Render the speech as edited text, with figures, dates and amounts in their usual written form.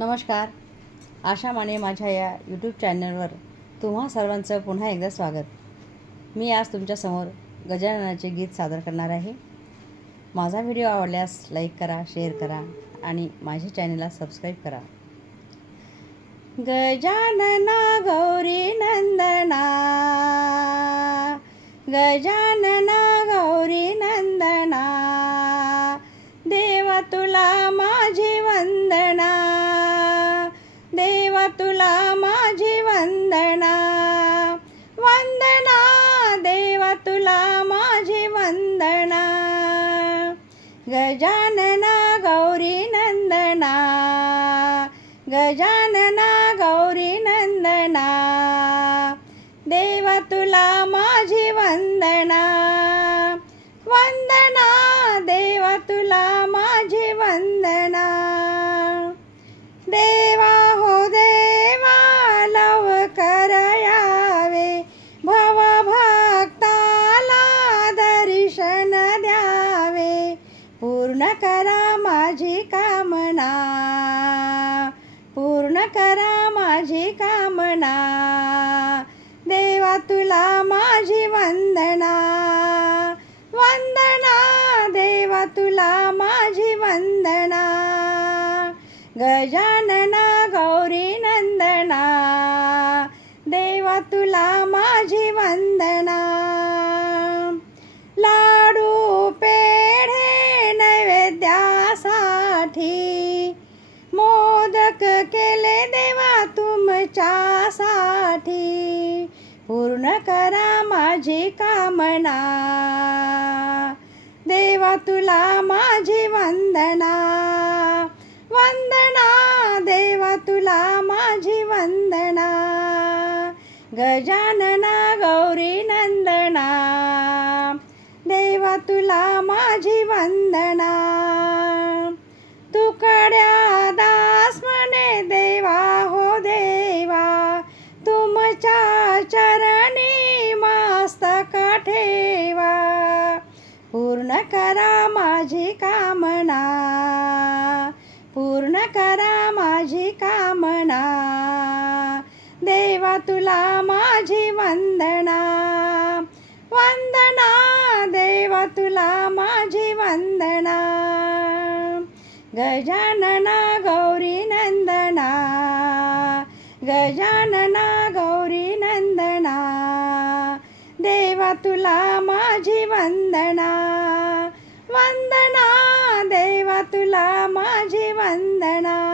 नमस्कार. आशा माने माझ्या या यूट्यूब चॅनलवर तुम्हा सर्वांचं पुन्हा एकदा स्वागत. मी आज तुमच्यासमोर गजाननाचे गीत सादर करणार आहे. माझा व्हिडिओ आवडल्यास लाईक करा, शेअर करा आणि माझ्या चॅनलला सबस्क्राईब करा. गजानना गौरी नंदना, गजानना गौरी नंदना, देवा तुला माझी वंदना, देवा तुला माझी वंदना, वंदना देवा तुला माझी वंदना. गजानना गौरी नंदना, गजानना गौरी नंदना, देवा तुला माझी वंदना, वंदना देवा तुला माझी वंदना. देवा हो देवा लवकर यावे, भवभक्ताला दर्शन द्यावे, पूर्ण करा माझी कामना, पूर्ण करा माझी कामना. देवा तुला माझी वंदना, वंदना देवा तुला माझी वंदना. गजानना गौरी नंदना, देवा तुला माझी वंदना. लाडू पेढे नैवेद्यासाठी, मोदक केले देवा तुमच्यासाठी, पूर्ण करा माझी कामना. देवा तुला माझी वंदना, वंदना देवा तुला माझी वंदना. गजानना गौरी नंदना, देवा तुला माझी वंदना. तुकड्या दास म्हणे देवा हो देवा, तुमच्या चरणी मस्तक ठेवा, पूर्ण करा माझी कामना, पूर्ण करा माझी कामना. देवा तुला माझी वंदना, वंदना देवा तुला माझी वंदना. गजानना गौरी नंदना, गजानना गौरी नंदना, देवा तुला माझी वंदना, वंदना देवा तुला माझी वंदना.